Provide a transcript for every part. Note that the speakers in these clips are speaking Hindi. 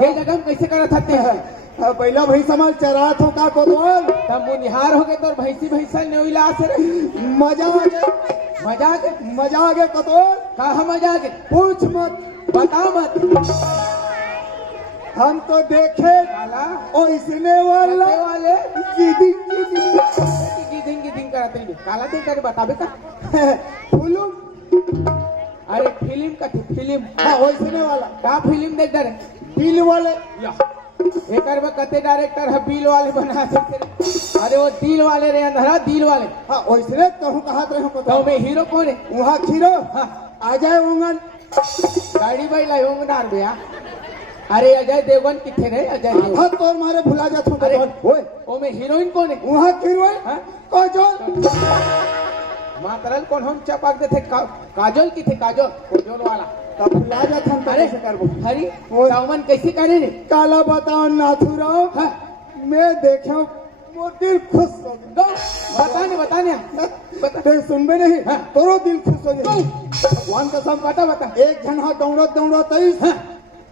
ये जगह में कैसे करत हते हैं? पहला भैंसा माल चरा थो का कोतवाल तब मुनिहार हो गए तो भैंसी भैंसा नेविला से रे मजा आ गया मजा आ गया कोतवाल। कहा मजा आ गए? पूछ मत बता मत। हम तो देखे काला और इसने वाला वाले गिदिंग गिदिंग करते हैं। काला दे कर बताबे का फुलुम। अरे फिल्म का थी फिल्म। हाँ वैसने वाला का फिल्म देख डरे बिल वाले या एक में कते डायरेक्टर है बिल वाले बना सकते। अरे वो दिल वाले रे अंधरा दिल वाले। हाँ वैसने कहूँ कहा रहे हो तो मैं हीरो कौन है? वहाँ खीरो हाँ आ जाए उंगन गाड़ी भाई लाई होंगनार भैया। अरे अजय देवगन किथे रे? अजय देवगन हाँ तो मारे भुला जाता हूँ अरे ओए ओ में हीरोइन कौन है? वहाँ खीरो हाँ? काजोल मातरल कौन हम चपाक देते काजोल की थे काजोल वाला तब भुला जाता हूँ अरे कैसे करबो हरी ओए। सावन कैसे करे रे? काला बताओ नाथुराव हाँ मैं देखा वो दिल खुश हो गया। बताने बता ते सुनबे नहीं हाँ। तोरो दिल खुश हो गया। भगवान का सब बता एक घंटा दौड़त तईस हाँ।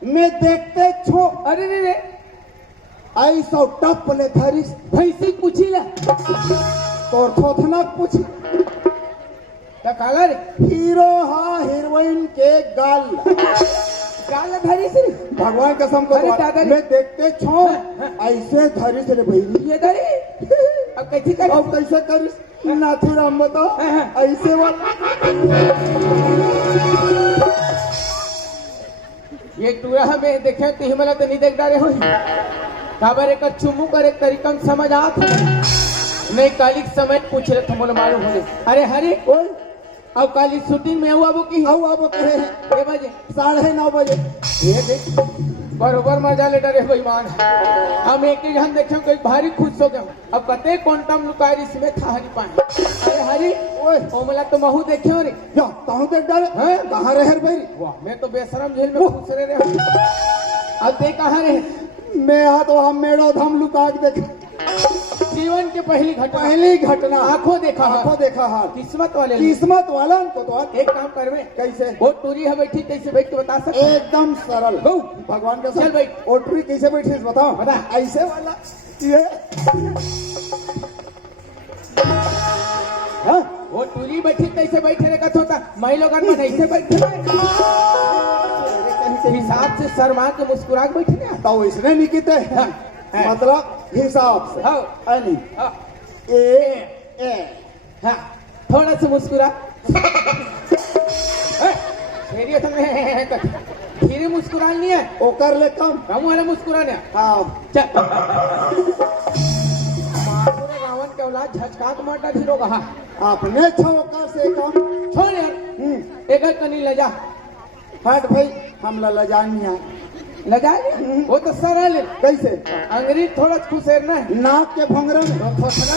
मैं देखते छो अरे रे ऐसा टप ले धरिस भैंसी पूछी ला तोर थोथना पूछ काला रे हीरो हा हीरोइन के गाल काला धरी से भगवान कसम को अरे दादा रे। मैं देखते छो ऐसे धरिस रे भैरी ये धरी अब कैसे करे? अब कैसे करिस नाथुराम बताओ हाँ। ऐसे वाला ये टूरा में देखे तो हिमला तो नहीं देख डारे हो काबर एक चुमू कर एक तरीकम समझ आत नहीं कालिक समय पूछ रहे थे मोला मालूम होले। अरे हरे ओए अब काली शूटिंग में हुआ वो की अब कहे ये बजे 9:30 बजे ये देख बरोबर मजा ले डरे बेईमान। हम एक ही जन देखे कोई भारी खुश हो गए। अब कते क्वांटम लुकायर इसमें था हरी पानी। अरे हरी ओए ओमला तो महू देखे हो रे या कहूं देख डाले हैं? कहां रहे भाई वाह मैं तो बेशरम जेल में घुस रहे अब दे कहाँ रहे? मैं हाथ वहां मेड़ो धाम लुका के देख जीवन के पहली घटना आंखों देखा हाल किस्मत वाले किस्मत वाला को तो एक काम करवे कैसे वो टूरी है बैठी कैसे बैठ के बता सकते? एकदम सरल गौ भगवान का चल भाई। ओटरी कैसे बैठी बताओ बता। ऐसे वाला ये हाँ वो टूरी बैठी कैसे बैठे रे कथ होता मैं लोग ऐसे बैठे हिसाब से शर्मा के मुस्कुरा के बैठे ना तो इसने नहीं कीते मतलब हिसाब से हाँ नहीं हाँ ए हाँ थोड़ा सा मुस्कुरा धीरे मुस्कुरा नहीं है ओ कर ले कम वाला मुस्कुराने हाँ चल रावण के औलाद झचकात माटा धीरो कहा आपने छौका से कम छोड़ यार एक कनी लजा हट भाई हम लजानिया लजा वो तो सरल है। कैसे अंग्रेज थोड़ा खुशेरना है नाक के भंगरा में तो खोसना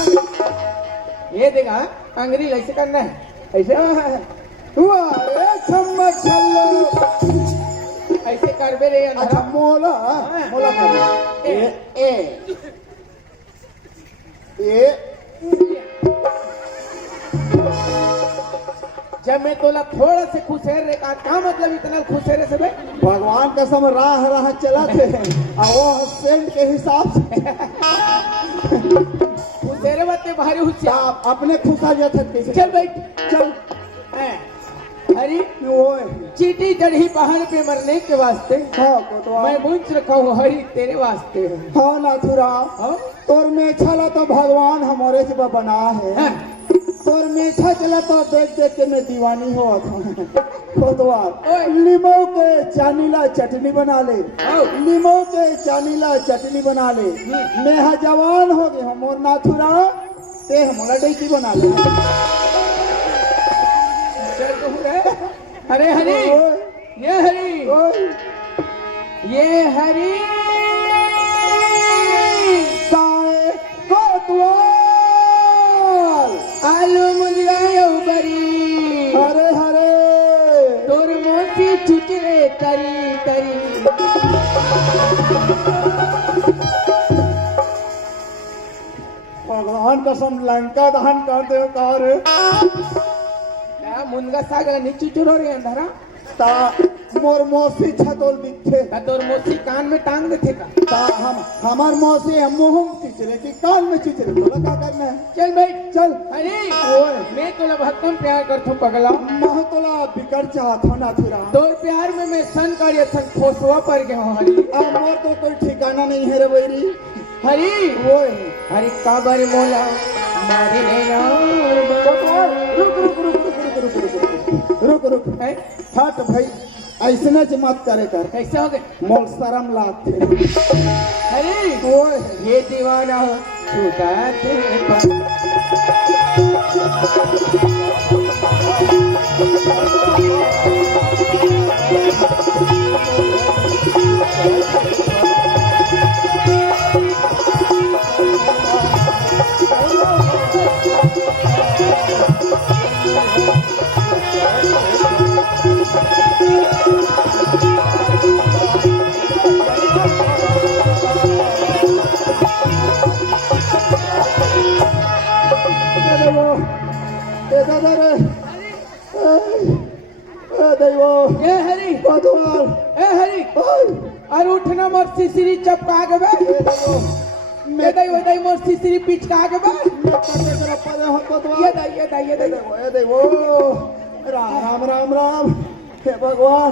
ये देगा अंग्रेज ऐसे करना है ऐसे हुआ रे चम्मच छल्लो ऐसे करबे रे अच्छा अंदर मोला मोला कर ए ए ए जब मैं तोला थोड़ा से खुशेर रे का क्या मतलब इतना खुशेरे से बे भगवान कसम राह चलाते हैं और वो सेंट के हिसाब से खुशेरे बातें भारी हुचिया आप अपने खुशा जाते कैसे चल बैठ चल हरी ओए चीटी चढ़ी पहाड़ पे मरने के वास्ते हाँ कोतवा मैं पूछ रखा हूँ हरी तेरे वास्ते हाँ नाथुरा हाँ? तोर में छला तो भगवान हमारे से बना है हाँ? तोर मेछा चला तो देख के मैं दीवानी हो खोदवा ओए। लीमो के चानीला चटनी बना ले आओ। लीमो के चानीला चटनी बना ले मैं जवान हो गए हम और नाथुरा ते हमारा डेकी बना ले चल तो रे अरे हरी ओए, ये हरी ओए, ये हरी साए कोतवाल आलू मुंजगायो बरी हरे हरे तोर मोती चुचरे तरी तरी भगवान कसम लंका दहन कर दे कार मुनगा साग नीचे चुरो रे अंधारा ता मोर मौसी छतोल दिखे का तोर मोसी कान में टांग देथे का ता हम हमार मौसी हम मुंह में चिचरे की कान में चिचरे तोला क्या करना है चल भाई चल अरे ओए मैं तोला भक्कम प्यार करथूं पगला मह तोला बिकट चाहत हो नाथुरा तोर प्यार में मैं सन कर सन खोसवा पर गया हूँ हरी अब मोर तो कोई ठिकाना नहीं है रे बैरी हरी ओए हरी काबर मोला मारे ने यार रुक रुक रुक रुक रुक रुक रुक रुक रुक हैं? हट भाई ऐसे न मत करे कर कैसे हो गए मोल शर्म लागते हरी ओए ये दीवाना छूटा थे दादा रे दैवो ए हरी पतवाल ए हरी और उठना मोर सिसिरी चपका के बे मैं दई मोर सिसिरी पिचका के बे ये दैवो राम राम राम राम हे भगवान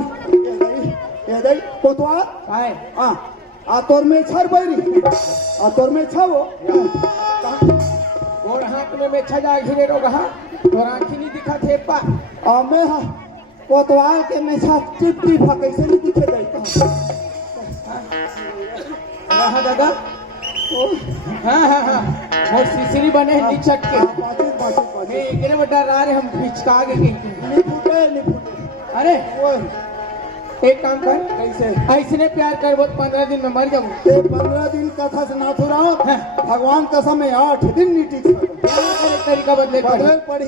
ये दई पतवाल आए आ तोर में छर बैरी आ तोर में छावो और हाथ में मैं छजा घिरे रो गहा तो आंखी नहीं दिखा थे पा मैं कोतवाल के में छा टिप टिप कैसे नहीं दिखे देता रहा दादा हाँ और सिसिरी बने निचक के मैं एकरे बटा रारे हम पिचका के नहीं फूटे अरे ओए एक काम कर कैसे ऐसने प्यार कर बहुत 15 दिन में मर जाऊँ ये 15 दिन कथा से नाथुरा भगवान कसम है 8 दिन नहीं टिक सकता तरीका बदले बदल पड़ी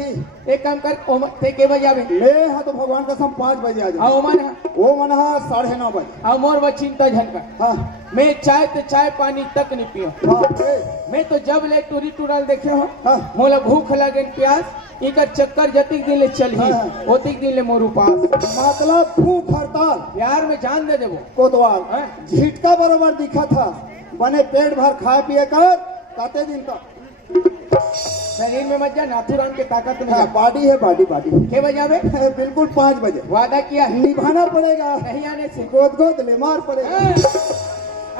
एक काम कर ते के बजे आवे ले हाँ तो भगवान कसम 5 बजे आ जाओ आओ मन वो मन 9:30 बजे आओ मोर वो चिंता झनका हाँ मैं चाय तो चाय पानी तक नहीं पियो मैं तो जब ले टूरी टूरल देखे हो हाँ। मोला भूख लगे प्यास इकर चक्कर जतिक दिन ले चल ही हाँ। ओतिक दिन ले मोर उपास मतलब भूख हड़ताल प्यार में जान दे देबो कोतवाल हाँ। झिटका बरोबर दिखा था बने पेट भर खाए पिए कर काते दिन तक शरीर में मत जा नाथुराम के ताकत में हाँ, जा। बाडी है बाडी के बजे आवे बिल्कुल 5 बजे वादा किया है निभाना पड़ेगा नहीं आने से गोद गोद ले मार पड़ेगा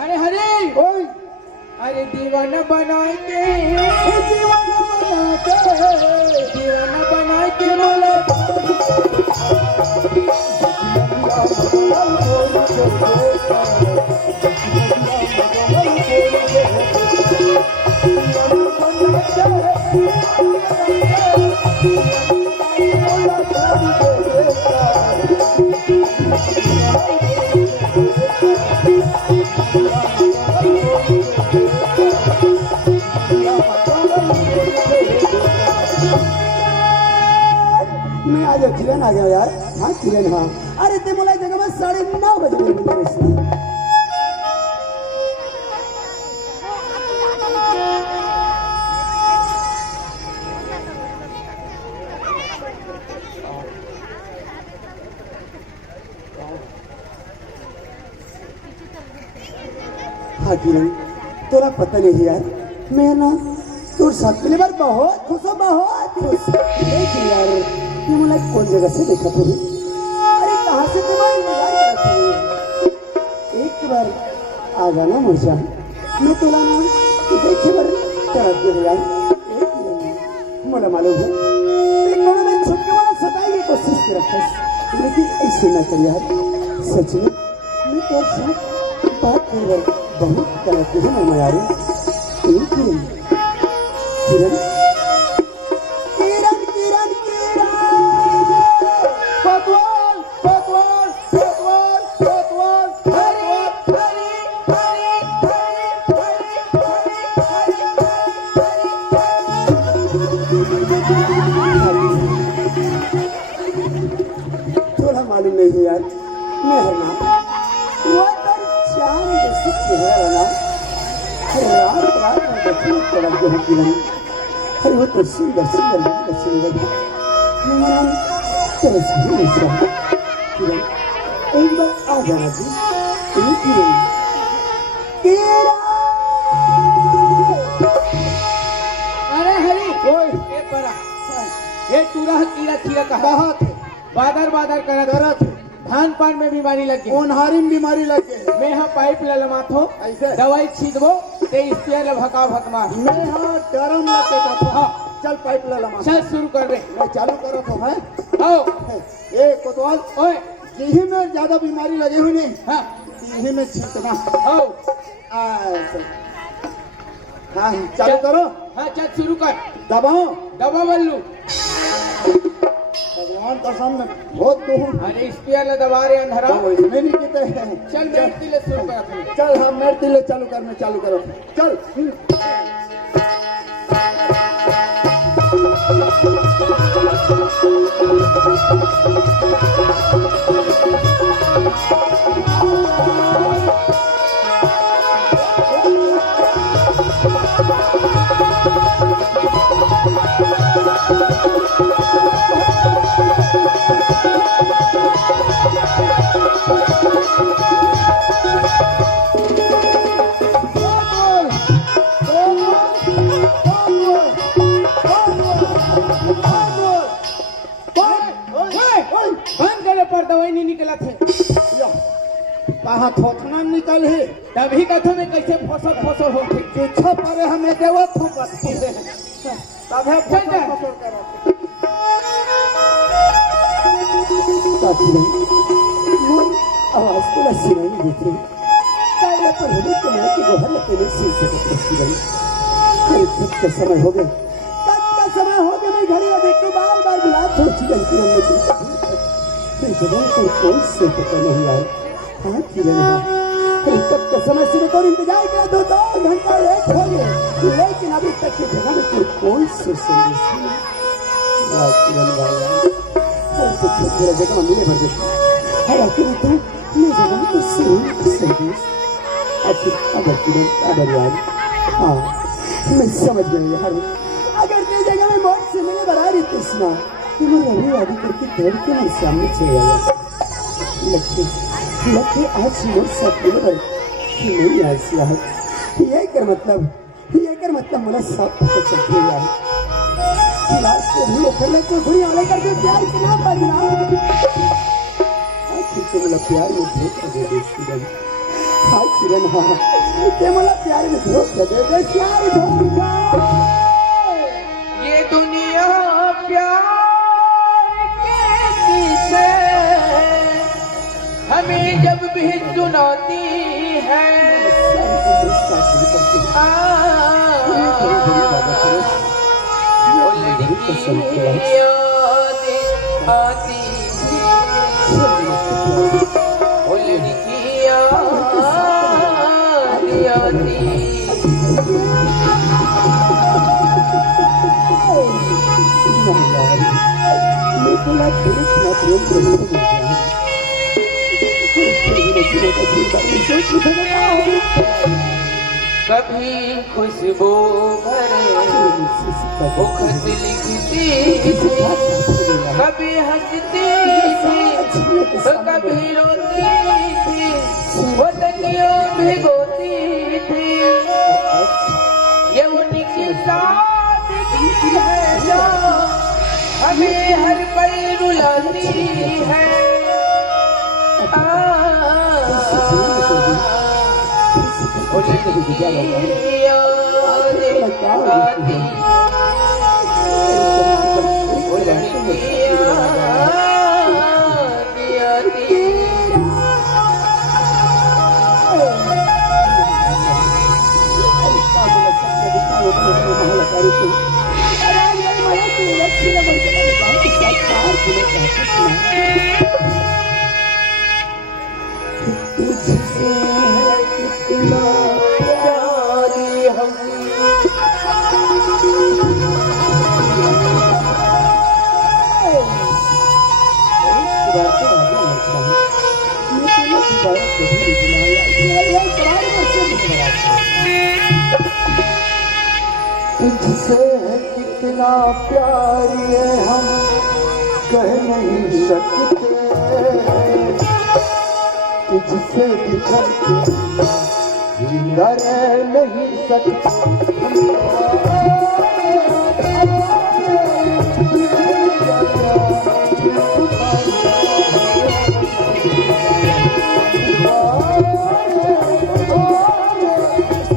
अरे हरी ओए अरे दीवाना बनाए के दीवाना बनाए के मोला मैं आ जाओ किरण आ जाओ यार हाँ किरण हाँ अरे ते मोला जगह में 9:30 बजे मिले रिश्ता हाँ किरण तोरा पता नहीं यार मैं ना तोर साथ पहली बार बहुत खुश हो बहुत खुश देख यार तू मुझे कौन जगह से देखा था अरे कहाँ से तुम्हारी निगाह थी एक बार आ जाना मुझे मैं तोला ना तू देखे बार तरफ दे यार एक किरण मोला मालूम है एक कोने में छुप के वाला सताई की कोशिश की रखा लेकिन ऐसे ना कर यार सच में मैं तो साथ बात कर रहा बहुत करती हूँ मैं यार किरण किरण किरण किरण किरण पतवाल पतवाल पतवाल पतवाल हरी हरी थोड़ा मालूम नहीं है यार मेरा नाम वो तर चांद जैसी चेहरा ना रात रात में बचने तरफ जो किरण अरे वो तो सुंदर मेरा नाम तेरे सही नहीं किरण एक बार आ जाना जी। एक ही नहीं। केरा अरे हरी ओए ये परा ये टूरा कीड़ा कीड़ा कहा कहाँ थे? बादर बादर करा करा थे। धान पान में बीमारी लग गई ओनहारी में बीमारी लग गई। मैं यहाँ पाइप ललमात हो ऐसे? दवाई छींटबो ते स्पेयर भगा भगमा मैं हाँ डरम लगते था। हाँ चल पाइप ला लमा। चल शुरू कर दे मैं चालू करो तो है। आओ ए कोतवाल ओए यही में ज्यादा बीमारी लगी हुई नहीं। हाँ यही में छिड़कना। आओ ऐसे। हाँ चालू करो। हाँ चल शुरू कर दबाओ। दबा बल्लू भगवान कसम में बहुत दूर। अरे स्पेयर दबा रहे अंधरा वैसे नहीं कहते हैं। चल मैं तिले शुरू कर चल हाँ मेरे तिले चालू करने चालू करो। चल बंद करे पर दवाई नहीं निकला थे कहाँ थोथना निकल है। तभी कथो में कैसे फसल फसल हो थे पीछे परे हमें देवो थूकत तबे चल जा। फसल करत। काफी नहीं वो आवाज तो लस्सी नहीं देती। काले पर हमें कमाई के गोहर लगते नहीं सील से बस की गई। कब का समय हो गया। कब का समय हो गया। मैं घड़ी अभी तो बार बार बुला थोड़ी गलती हमने की। फिर जगह कोई से पता नहीं आया। हाँ किरण हाँ तब का समय से तो इंतजार किया 2 घंटा लेट हो गया। लेकिन अभी तक की जगह में कोई संदेश नहीं। वाह किरण भाई तो थोड़ा जगह मिले भर दे। हर आखिर तो मैं जगह तो संदेश अगर किरण अगर यार हाँ मैं समझ गई यार। अगर तेरी जगह में मौत से मिले बड़ा रही कृष्णा तो मैं अभी आगे करके दौड़ के मेरे सामने चले आया। लक्ष्य आज मोर साथ मिले कि नहीं ऐसी है। ये कर मतलब मुझे सब पता चल गया है। क्लास से भी ओखर लग के घुड़ी वाले करके प्यार कितना बजना। आज तो मुझे प्यार में धोखा दे दे किरण। हाँ किरण हाँ ते मुझे प्यार में धोखा दे दे प्यार धोखा। ये दुनिया प्यार कैसी से हमें जब भी सुनाती है वो लड़की याद आती वो लड़की याद आती। कभी खुशबू भरे मुखत लिखती थी कभी हंसती थी तो कभी रोती थी वो तकियों भिगोती थी। ये उनकी सादगी है जो हमें हर पल रुलाती है। तुझसे कितना प्यार ये हम कह नहीं सकते। तुझसे बिछड़ के जिंदा रह नहीं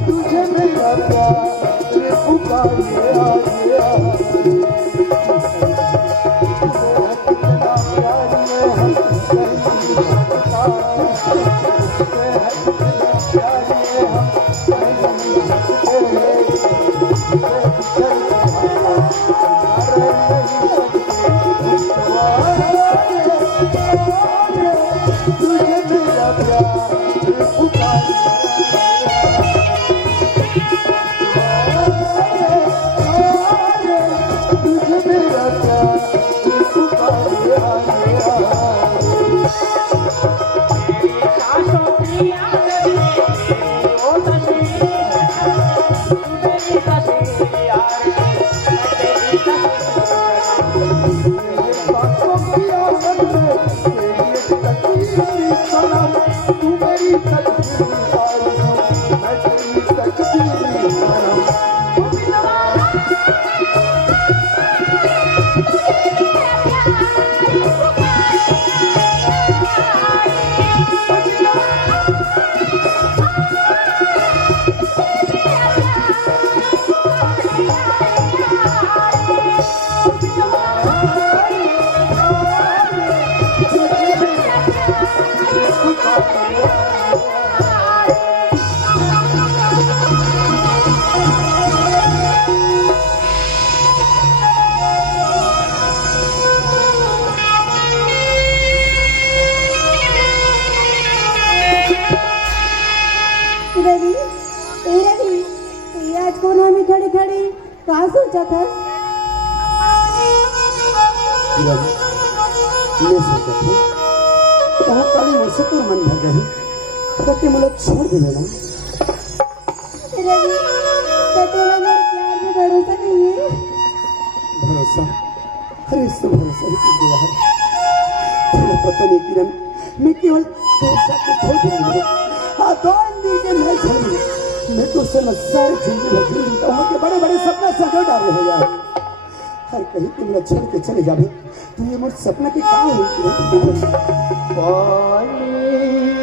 तुझे मेरा प्यार रवि, ए रवि, ये आज कोना में खड़ी खड़ी कहाँ सोचा था? मैं सोचा था कहाँ काली मुझसे तो मन भर गई तो मुझे छोड़ दे लेना। रवि, तो तेरा मेरे प्यार में भरोसा नहीं है? भरोसा? अरे इससे भरोसा ही टूट गया है। तुम्हें पता नहीं किरण, मैं केवल दो शब्द खो दूंगी। हाँ, दो दिन के मैं छोड़ी, मैं तो उससे सारी जिंदगी भर जीता हूँ कि बड़े बड़े सपना सजो डाले हो यार। हर कहीं तुम छोड़ के चले जावे तो ये मुझ सपना की कहाँ हुई? पानी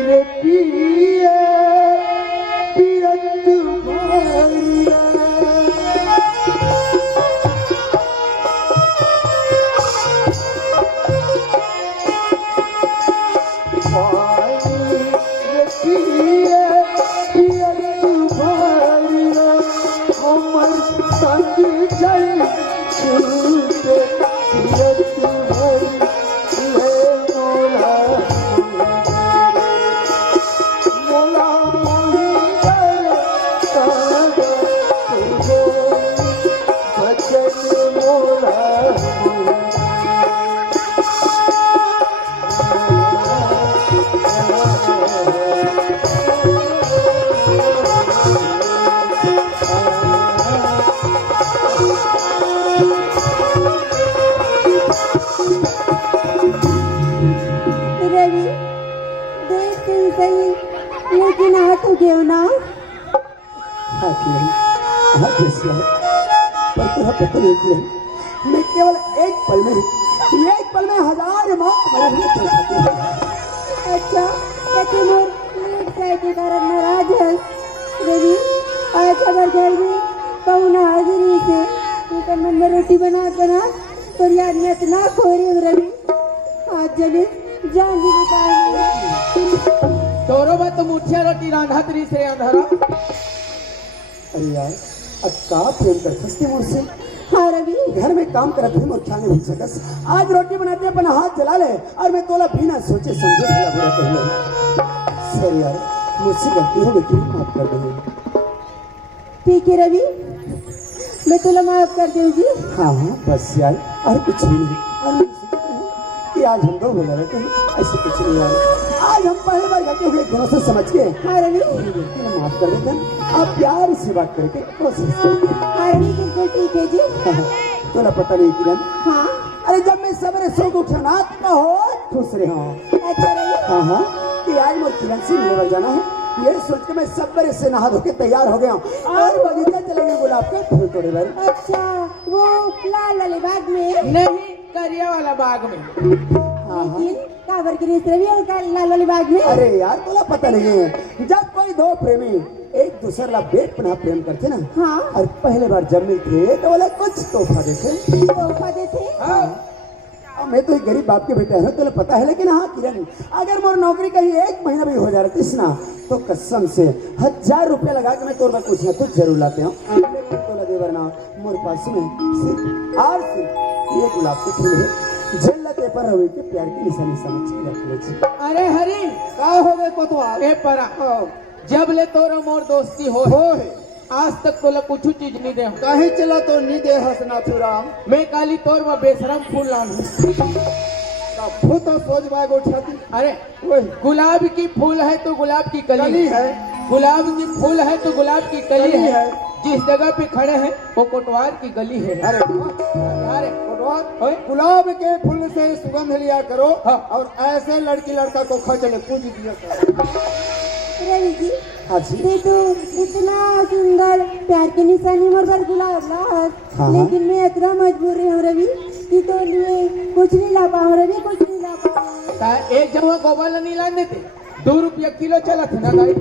रे पिए पियत मारिया लेकिन आ तो गयो ना। हाँ किरण, हाँ कैसे है? पर तुझे पता नहीं किरण, मैं केवल एक पल में हजार मौत मरे हुए थे। अच्छा, तो मोर लेट जाए के कारण नाराज है। रवि, आज अगर घर में पहुना हाजिरी से तो मन में रोटी बना तो यार नियत ना खोरे रवि। आज जले जान भी बताएंगे। तोरो बा तो मुठिया रोटी रांधा तरी से अंधारा। अरे यार, अब का प्रेम कर खस्ते मुझसे। हाँ रवि, घर में काम कर भी मोर ख्याल नहीं भूल सकस। आज रोटी बनाते अपना हाथ जला ले और मैं तोला बिना सोचे समझे भला बुरा कह ले। सर यार, मुझसे गलती हो गई, माफ कर दो। ठीक है रवि, मैं तुला माफ कर दूँ जी। हाँ हाँ बस यार, और कुछ भी नहीं। और कि आज हम दो बोल रहे थे, ऐसे कुछ नहीं यार। आज हम पहली बार गलती हुए दोनों से समझ के हाँ रवि, माफ कर देते हैं। आप प्यार से बात करके कोशिश करते हैं। हाँ रवि, बिल्कुल ठीक है जी। तोला पता नहीं किरण, हाँ अरे जब मैं सवेरे सो को उठना तो बहुत खुश रहा हूँ। अच्छा रवि, हाँ हाँ, कि आज मोर किरण से मिले बर जाना है। ये सोच के मैं सब बड़े से नहा धो के तैयार हो गया हूँ और बगीचा चलेंगे गुलाब के फूल तोड़े बर। अच्छा वो लाल वाले बाग में? नहीं, करिया वाला बाग में। लेकिन काबर की रेस रवि और लाल वाले बाग में? अरे यार तोला पता नहीं है, जब कोई दो प्रेमी एक दूसरे ला बेट पना प्रेम करते ना, हाँ। और पहले बार जब मिलते तो बोले कुछ तोहफा देते। हाँ। अब मैं तो एक गरीब बाप के बेटा है, तुझे पता है। लेकिन हाँ किरण, अगर मोर नौकरी कहीं 1 महीना भी हो जा रही ना, तो कसम से 1000 रुपया लगा के मैं तोर पर कुछ ना कुछ जरूर लाते हूँ। लेकिन तोला देवर ना मोर पास में सिर्फ ये गुलाब के फूल है, जल्लते पर रवि के प्यार की निशानी समझ के रख ले छी। अरे हरी का हो गए कोतवाल? ए परा, जब ले तोर मोर दोस्ती हो है आज तक तोला कुछ चीज नहीं दे। कहीं चला तो नहीं दे हसना थुराम। मैं काली तोर में बेशरम फूल लाऊं। वो तो सोच बाग उठाती। अरे वही गुलाब की फूल है तो गुलाब की कली कली है। गुलाब की फूल है तो गुलाब की कली कली है। है। जिस जगह पे खड़े हैं वो कोटवार की गली है। अरे अरे ओए, गुलाब के फूल से सुगंध लिया करो। हाँ। और ऐसे लड़की लड़का को खचले पूज दिया करो। रवि जी हाँ जी। ये तो इतना सुंदर प्यार की निशानी मोर पर गुलाब लाहत, हाँ। लेकिन मैं इतना मजबूर हूँ रवि कि तो लिए कुछ नहीं ला पाऊँ रवि, कुछ नहीं ला पाऊँ। एक जगह गोबाला नहीं ला देते, 2 रुपया किलो चला था ना गाड़ी।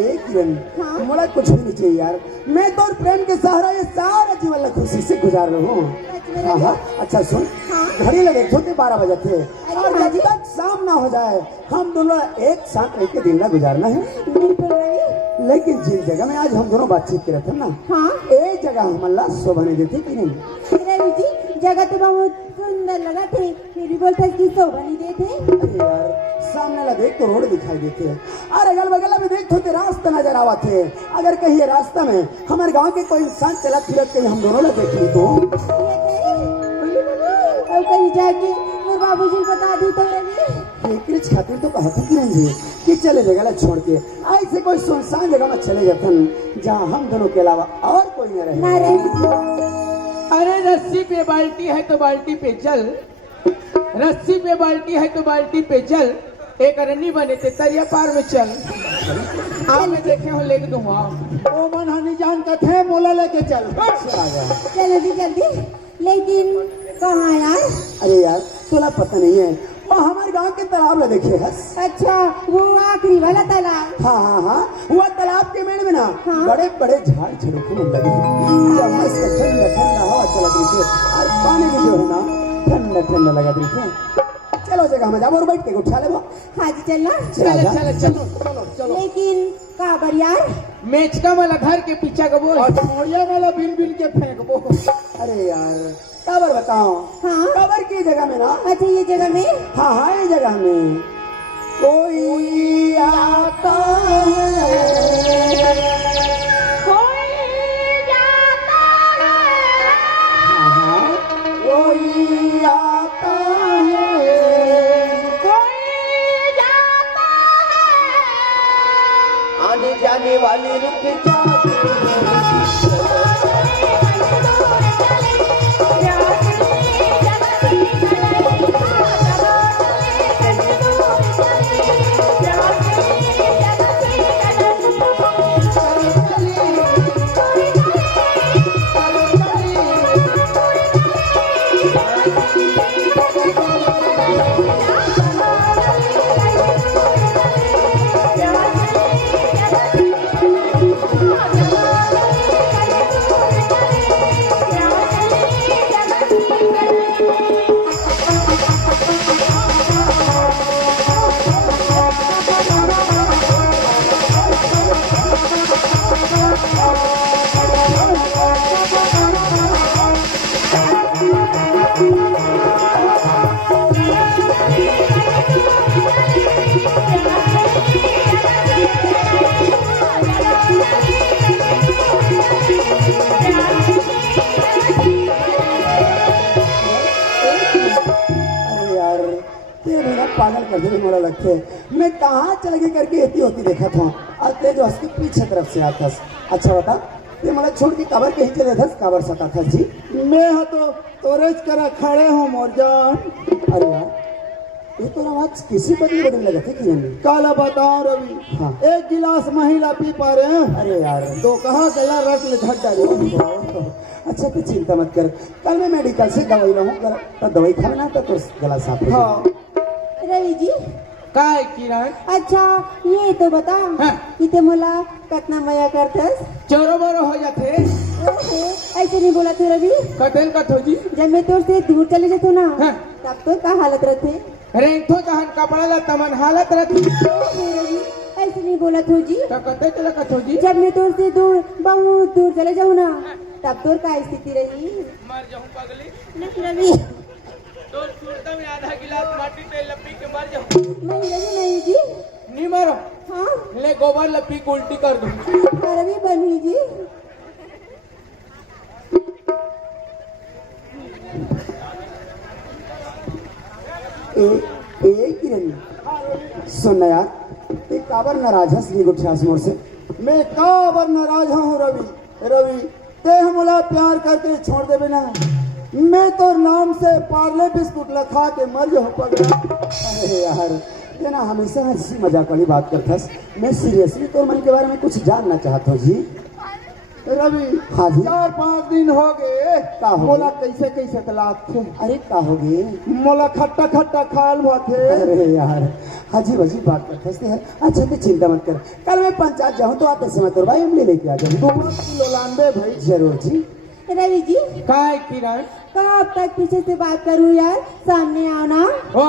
एक किरण, हाँ। मोला कुछ भी नहीं चाहिए यार। मैं तो प्रेम के सहारा ये सारा जीवन खुशी से गुजार रहा हूँ। सच में हाँ रवि? हाँ। अच्छा सुन, हाँ। घड़ी लगे थे 12 बजे थे, अरे और हाँ जब जी। तक शाम ना हो जाए हम दोनों एक साथ रह के दिन का गुजारना है। बिल्कुल रवि। लेकिन जिन जगह में आज हम दोनों बातचीत कर रहे थे ना, हाँ। एक जगह हम अल्लाह शोभा नहीं देते कि नहीं? रवि जी जगह तो बहुत सुंदर लगा थे, फिर भी बोलते कि शोभा नहीं देते। अरे यार सामने ला देख तो रोड दिखाई देते हैं, और अगल बगल में देख तो रास्ता नजर आवा थे। अगर कहीं ये रास्ता में हमारे गांव के कोई इंसान चला फिरत कहीं हम दोनों ला देख ली तो और कहीं जाके मेरे बाबूजी को बता दी तो रवि। एक खातिर तो कहा था किरण जी कि चले जगह ला छोड़ के ऐसे कोई सुनसान जगह में चले जातन जहाँ हम दोनों के अलावा और कोई न रहे। ना रवि। अरे रस्सी पे बाल्टी है तो बाल्टी पे चल, रस्सी पे बाल्टी है तो बाल्टी पे चल, एक रन्नी बने थे तरिया पार में चल। हाँ मैं देखे हूँ लेके दूंगा। ओ मन हनी जान का थे मोला लेके चल। चलो जी जल्दी। लेकिन कहाँ यार? अरे यार तोला पता नहीं है, वो हमारे गांव के तालाब ला देखे हस। अच्छा वो आखिरी वाला तालाब। हाँ हाँ हाँ, वो तालाब के मेड़ में ना हाँ। बड़े बड़े झाड़ झड़के मन लगे हैं। मस्त ठंडा ठंडा हवा चलत रही थी, और पानी भी जो है ना ठंडा ठंडा लगा रही थी। चलो जगह में जाओ और बैठ के उठा ले। हाँ जी चलना। चल चल चलो चलो चलो। लेकिन काबर यार? मेचका वाला घर के पीछे का बोल। और मोड़िया वाला बिन बिन के फेंक वो। अरे यार कबर बताओ। हाँ। कबर की जगह में ना। अच्छा ये जगह में? हाँ हाँ ये जगह में कोई आता है, हाँ हाँ कोई आता है, आने जाने वाले रुक जाते पागल कर देने वाला लगते। मैं कहाँ चल गई करके इतनी होती देखा था, और तेज उसके पीछे तरफ से आता। अच्छा बता ये मतलब छोड़ के काबर कहीं चले था? काबर सता था जी? मैं तो तोरेज करा खड़े हूँ मोर जान। अरे यार ये तो आवाज किसी बदले बदले लगा थे किरण। काला बताओ रवि, हाँ। एक गिलास महिला पी पा रहे हैं, अरे यार तो कहाँ गला रख ले झड्डा रे। अच्छा तो चिंता मत कर, कल मैं मेडिकल से दवाई लाऊं, तो दवाई खाना तो गला साफ हो हाँ रवि जी का है किरण? अच्छा ये तो बता हाँ। कि ते मोला कितना मजा करथस। चोरो बोरो हो जाते ओहो, ऐसे नहीं बोला थे रवि। कथन कथो जी। जब मैं तोर से दूर चले जातो ना हाँ। तब तो का हालत रहते। रेंथो तहन कपड़ा ला तमन हालत रहती। ओहो रवि, ऐसे नहीं बोला थो जी। तो कते चला कथो जी। जब मैं तोर से दूर बहुत दूर चले जाऊँ ना तब तोर का स्थिति रही। मर जाऊं पगली। नहीं रवि, तो सूरता में आधा गिलास माटी तेल लपी के मर जाऊं। नहीं रवि नहीं जी। नहीं मरो, हाँ ले गोबर लपी के उल्टी कर दूं। हाँ, रवि बनी जी। ए किरण सुन ना यार, ते काबर नाराज हस ली गुठियास मोर से। मैं काबर नाराज हूँ रवि। रवि ते हमला प्यार करके छोड़ दे बिना, मैं तो नाम से पार्ले बिस्कुट लखा के मर जाऊँ पगला। अरे यार ये ना हमेशा हंसी मजाक वाली बात करथस, मैं सीरियसली तो मन के बारे में कुछ जानना चाहता हूँ जी। रवि हाँ जी। 4-5 दिन हो गए, का हो गए? मोला कैसे कैसे तलाक थे, अरे का हो गए? मोला खट्टा खट्टा खाल हुआ थे। अरे यार अजीब अजीब बात करते हैं। अच्छा तो चिंता मत कर, कल मैं पंचायत जाऊँ तो आते समय तोर भाई हमले लेके आ जाऊँ। 2 किलो लांबे भाई। जरूर जी। रवि जी का है किरण? कब तक पीछे से बात करूँ यार, सामने आओ ना। ओ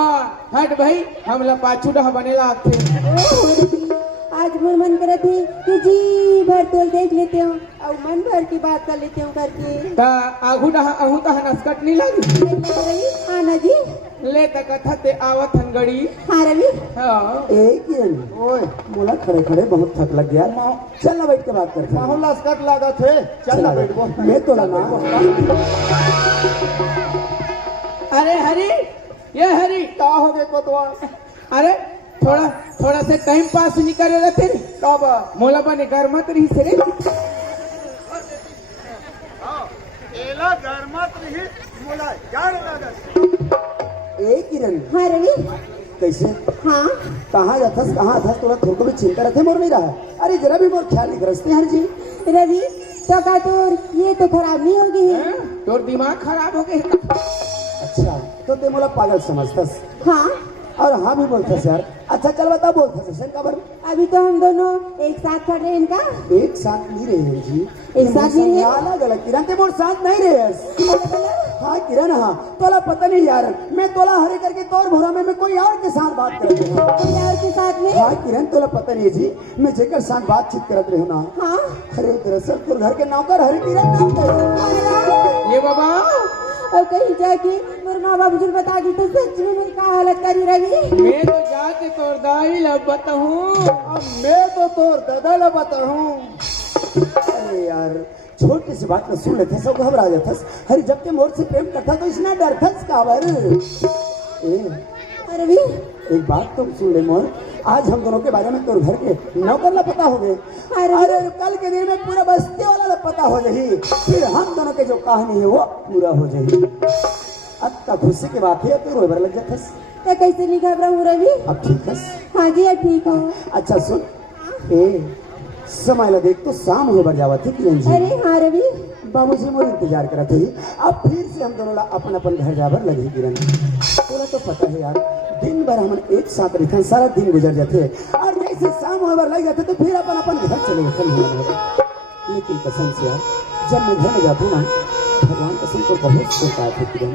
हट भाई, हम ला पाछू डहा बनेला थे। ओहो रवि, आज मोर मन करे थे कि जी भर तोल देख लेते हो और मन भर की बात कर लेते हो करके। ता आगू डहा आहू तहन अस्कट नहीं लगी। नहीं लगा रवि। हाँ ना जी। ले तक कथा ते आवत हनगड़ी। हाँ रवि। हाँ ए किरण ओए मोला खड़े खड़े बहुत थक लग गया, चल ना बैठ के बात करते हैं। माहौल अस्कट लगा थे, चल ना बैठ को। मैं तो लगा। अरे हरी, ये हरी, का हो गए कोतवा? अरे थोड़ा थोड़ा से टाइम पास नहीं करे रहते रे। का बा? मोला बने घर मत रही से रे। एला घर मत रही, मोला जान लागत। ए किरण हाँ रवि। कैसे हाँ कहाँ जाथस कहाँ था, तोरा थोड़ा भी चिंता रहते मोर नहीं रहा। अरे जरा भी मोर ख्याल नहीं करते हर जी। रवि तो का तोर ये तो खराब नहीं होगी है। हैं? तोर दिमाग खराब हो गए। अच्छा तो ते मोला पागल समझतस हाँ और हाँ भी बोलतस यार। अच्छा चल बता बोलतस ऐसे काबर? अभी तो हम दोनों एक साथ खड़ रहे हैं इनका। एक साथ नहीं रहे हैं जी, एक साथ नहीं रहे? अलग अलग। किरण ते मोर साथ नहीं रहे। हाँ किरण हाँ, तोला पता नहीं यार, मैं तोला हरे करके तोर भोरा में मैं कोई और के साथ बात करते हूँ। कोई और के साथ में। हाँ किरण तोला पता नहीं जी, मैं जेकर साथ बातचीत करत रहे ना। हाँ अरे दरअसल तोर घर के नौकर हरे किरण नाम करे। ये बाबा और कहीं जाके मेरे माँ बाप मुझे बता दी तो सच में मेरी क्या हालत करी रवि। मैं तो जाके तोर दाई लब बताऊं। अब मैं तो तोर दादा ला बताऊं। अरे यार छोटी सी बात में सुन लेते सब घबरा जाथस। अरे जब के मोर से प्रेम करता तो इसने डरथस काबर? रवि एक बात तो सुन ले मोर, आज हम दोनों के बारे में तोर घर के नौकर ला पता हो गए। अरे कल के दिन में पूरा बस्ती वाला ला पता हो जाही, फिर हम दोनों के जो कहानी है वो पूरा हो जाही। अत्ता खुशी की बात है तो रोबर लग जाथस। तो कैसे नहीं घबराऊं रवि। अब ठीक है। हाँ जी अब ठीक हूँ। अच्छा सुन, समय ला देख तो शाम हो बर जावत है किरण जी। अरे हाँ रवि। बाबूजी मोर इंतजार करत है। अब फिर से हम दोनों ला अपन अपन घर जाबर लगी किरण। तोरा तो पता है यार, दिन भर हम एक साथ रहते, सारा दिन गुजर जाते और जैसे शाम होने लग जाते तो फिर अपन अपन घर चले जाते। लेकिन कसम से यार जब मैं घर में जाता हूँ ना, भगवान कसम को बहुत सोचता है किरण।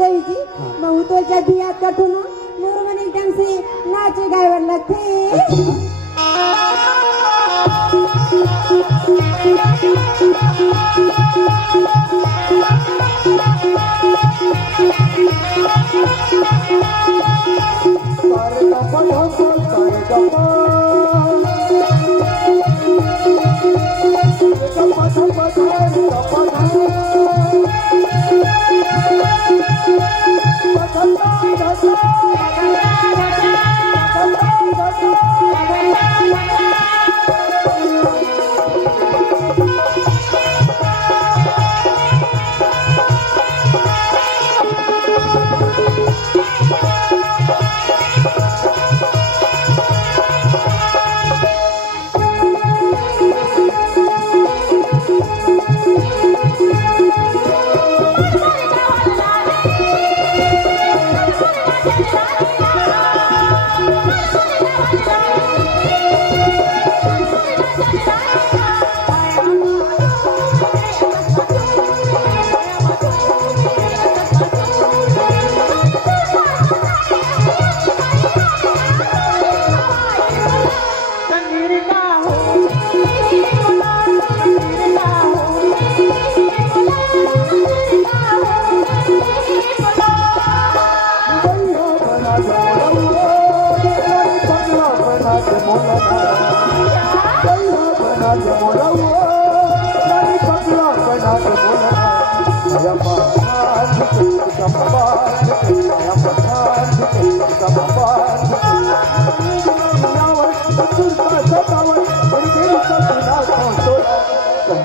रवि जी मैं तो जब भी याद करता हूँ ना मोर मन एकदम से नाचे गाए लगते। सारे का पल हो सारे का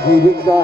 संगीत का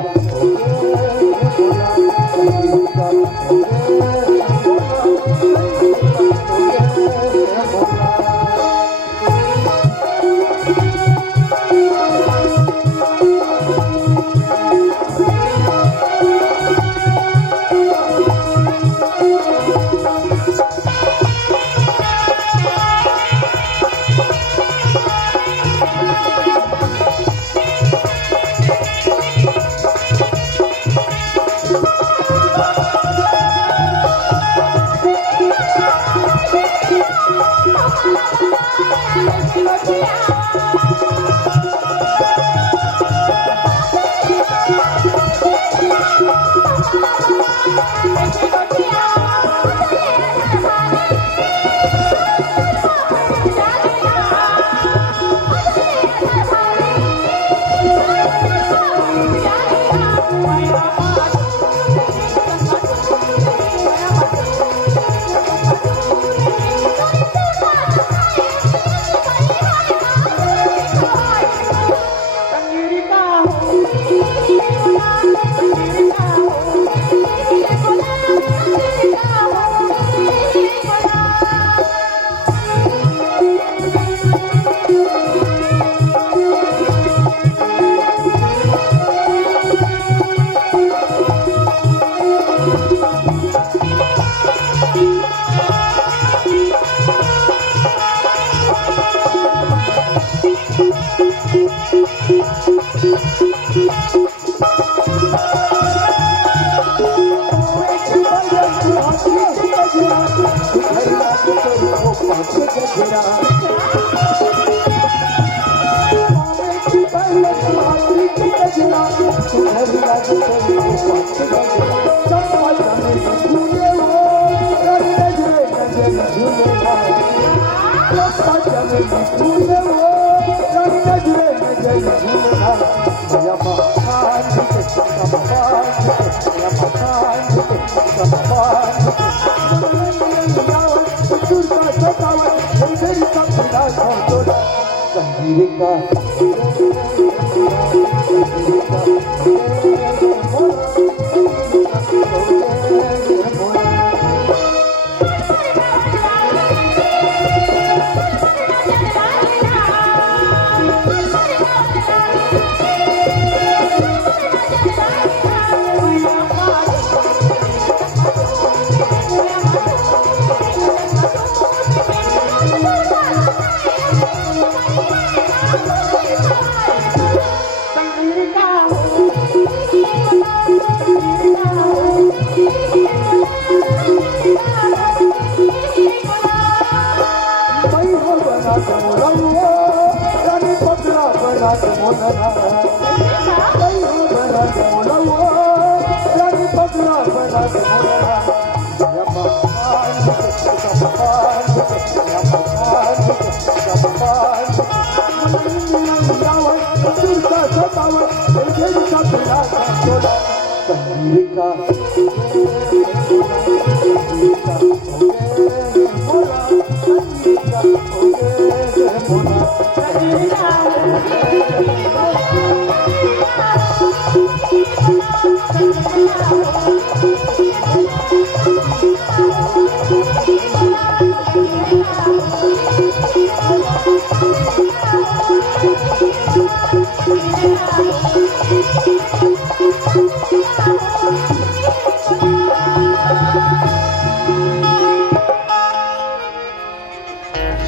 संगीत का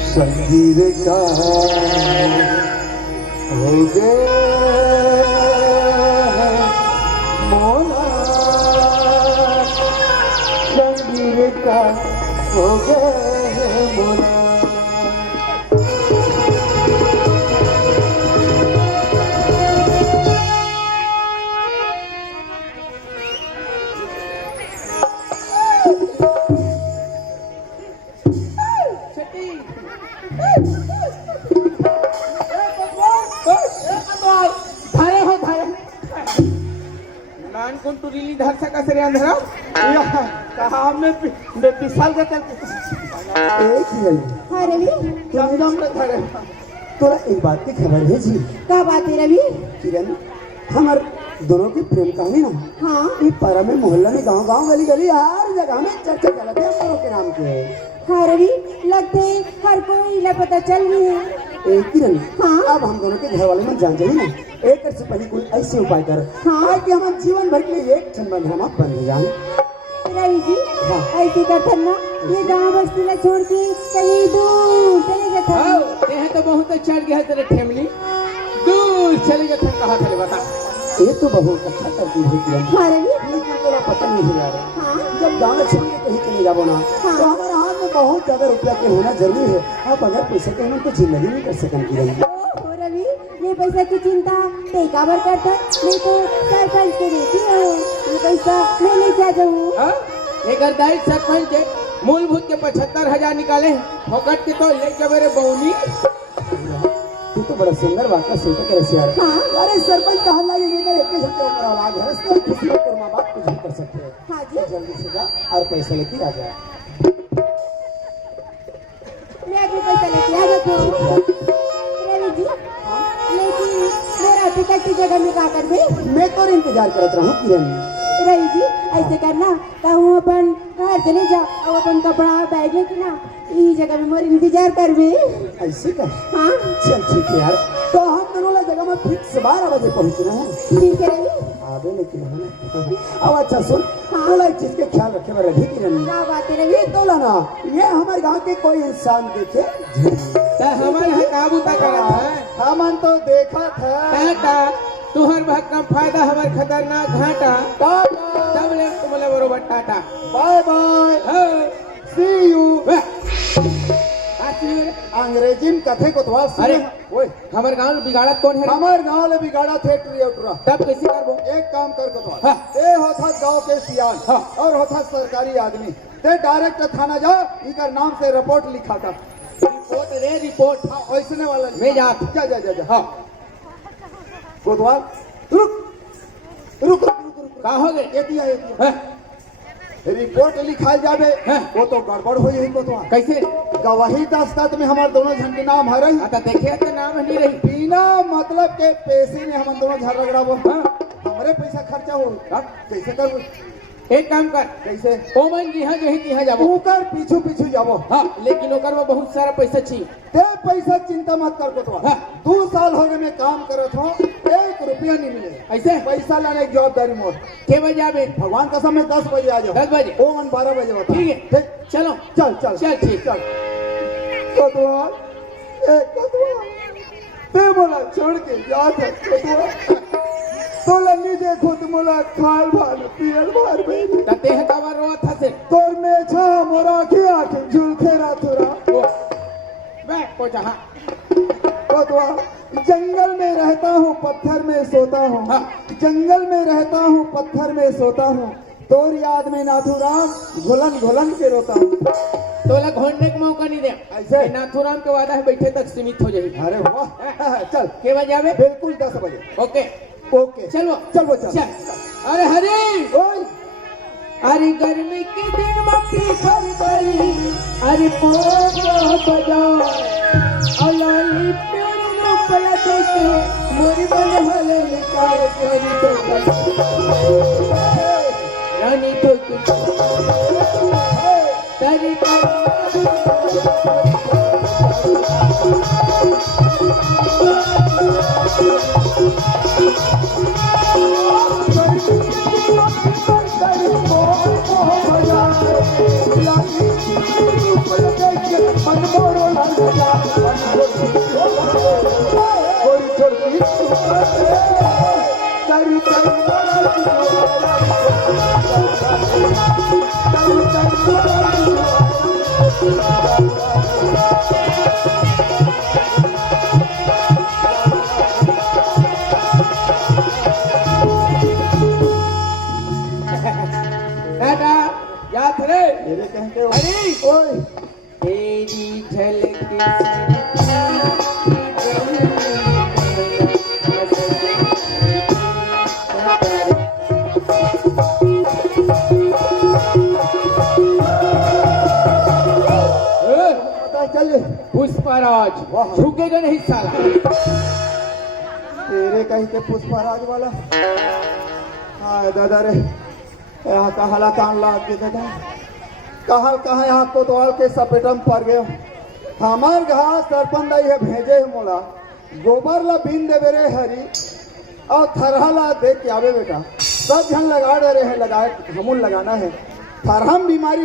संगीत का हो गए मोला संगीत का हो गए मोला धर सका से अंधरा कहा मैं पिसाल के चलते एक ही हाँ रवि तोरा एक बात की खबर है जी। क्या बात है रवि? किरण हमार दोनों की प्रेम कहानी ना हाँ ये पारा में मोहल्ला में गांव गांव गली गली हर जगह में चर्चा चलते हैं दोनों के नाम के। हाँ रवि, लगते हर कोई ला पता चल गई है। एक किरण हाँ। अब हम दोनों के घर वाले में जान जाइए ना एक से पहले कोई ऐसे उपाय कर हाँ। कि हम जीवन भर के लिए एक क्षण बंधन हम बन जाए। रवि जी हाँ। ऐसे करते ना ये गाँव बस्ती ला छोड़ के कहीं दूर चले जाते आओ ये तो बहुत चढ़ गया तेरे फैमिली दूर चले जाते कहा चले बता। ये तो बहुत अच्छा करती है किरण, हाँ रवि लेकिन तेरा पता नहीं है यार हाँ जब गाँव छोड़ के कहीं चले जाओ ना हाँ। तो हमारे हाथ में बहुत ज्यादा रुपया के होना जरूरी है। आप अगर पैसे के हम तो जिंदगी नहीं कर सकें किरण। ओ रवि, ये पैसा की चिंता ते काबर करता, मैं तो सरपंच के बेटी हूँ, ये पैसा मैं लेके आ जाऊँ। हाँ? एक अर्धाई सरपंच है मूलभूत के 75,000 निकाले फोकट के तो ले के मेरे बौनी। ये तो बड़ा सुंदर बात है सुनते कैसे यार। हाँ। अरे सरपंच कहा लगे लेकर एक झटके ऊपर आवाज है इसको खुशी होकर माँ बाप कुछ भी कर सकते हैं। हाँ जी। जल्दी से जा और पैसा लेके आ जा। मैं अभी पैसा लेके आ जाती हूँ। रवि जी लेकिन मेरा टिकट की जगह में क्या करबे? मैं तो इंतजार करत रहूँ किरण। रवि जी ऐसे करना कहूँ अपन घर चले जा और अपन कपड़ा बैग लेके ना इस जगह में मोर इंतजार करबे। ऐसे कर हाँ चल ठीक है यार तो हम दोनों ला जगह में फिक्स 12 बजे पहुँचना है। ठीक है रवि। आगे लेकिन है ना अब अच्छा सुन हाँ। तोला एक चीज के ख्याल रखे में रही किरण। क्या बात है रवि? ये तोला ना ये हमारे गाँव के कोई इंसान देखे ता हमारे यहाँ काबू तक करा है हमन तो देखा था। टाटा तुहर बहुत कम फायदा हमारे खतरनाक घाटा तब ले तुम्हारे बरोबर टाटा। बाय बाय हाँ। सी यू। वाह। आती है रे। अंग्रेजी में कथे को तो अरे ओए हमारे गांव में बिगाड़त कौन है रे? हमार गांव ले बिगाड़ा थे ट्रियटरा। तब कैसे करबो? एक काम कर को तो हाँ। ए होथा गांव के सियान हाँ। और होथा सरकारी आदमी ते डायरेक्ट थाना जा इकर नाम से रिपोर्ट लिखा था। Report ray report. हाँ वैसने वाला मैं जा। जा जा जा जा हाँ कोतवाल रुक रुक रुक रुक रुक का हो गए? ये दिया ये दिया हाँ? रिपोर्ट लिखाई जाबे हाँ। वो तो गड़बड़ हो यही कोतवाल कैसे? गवाही दस्तावेज में हमारे दोनों जन के नाम है रही आता देखे तो नाम नहीं रही। बिना मतलब के पैसे में हम दोनों झर रगड़ाबो हाँ? हमारे पैसा खर्चा हो हाँ? कैसे कर एक काम कर कैसे ओमन जी हाँ जही तिहा जाबो। ऊकर पीछू पीछू जाबो हाँ लेकिन ओकर में बहुत सारा पैसा छी। ते पैसा चिंता मत कर कोतवाल हाँ। 2 साल हो गए मैं काम करत हूँ 1 रुपया नहीं मिले ऐसे पैसा लाने की जवाबदारी मोर के बजे आबे? भगवान कसम मैं 10 बजे आ जाओ 10 बजे? ओमन 12 बजे बता ठीक है ठीक चलो चल चल चल ठीक। चल कोतवाल ए कोतवाल ते बोला छोड़ के जा था कोतवाल तो लगी देखो तुम बोला खाल भाल पियल भार बेटी तते है कावा रोत हसे तोर में छा मोरा के आके झुलखे रातुरा ओ बैठ को जहां कोतवाल जंगल में रहता हूँ पत्थर में सोता हूँ हाँ। जंगल में रहता हूँ पत्थर में सोता हूँ तोर याद में नाथुराम घुलन घुलन के रोता हूँ तोला घोड़ने का मौका नहीं दे। ऐसे? ये नाथुराम के वादा है बैठे तक सीमित हो जाएगी। अरे वाह चल के बजे आवे? बिल्कुल 10 बजे ओके ओके चलो चल वो चल चल। अरे हरी ओए अरे गर्मी के दिन मक्खी घर पड़ी अरे पोपो बजाओ अलाली प्यार रूपला देखे मोरी मन हले निकाल रानी तो रानी तो तारी दादा याद रे मेरे कहते हो अरे ओए तेरी झलक पता चल पुष्पराज वाह। झुकेगा नहीं साला। तेरे कहीं के पुष्पराज वाला हाँ दादा रे यहाँ कहला कान लाग के दादा कहल कहाँ यहाँ कोतवाल के सपेटम पड़ गए हमार घास सरपंच दाई है भेजे है मोला गोबर ला बीन देवे रे हरी और थरहा ला देख के आवे बेटा सब जन लगा दे रहे हैं लगाए हमूल लगाना है थरहम बीमारी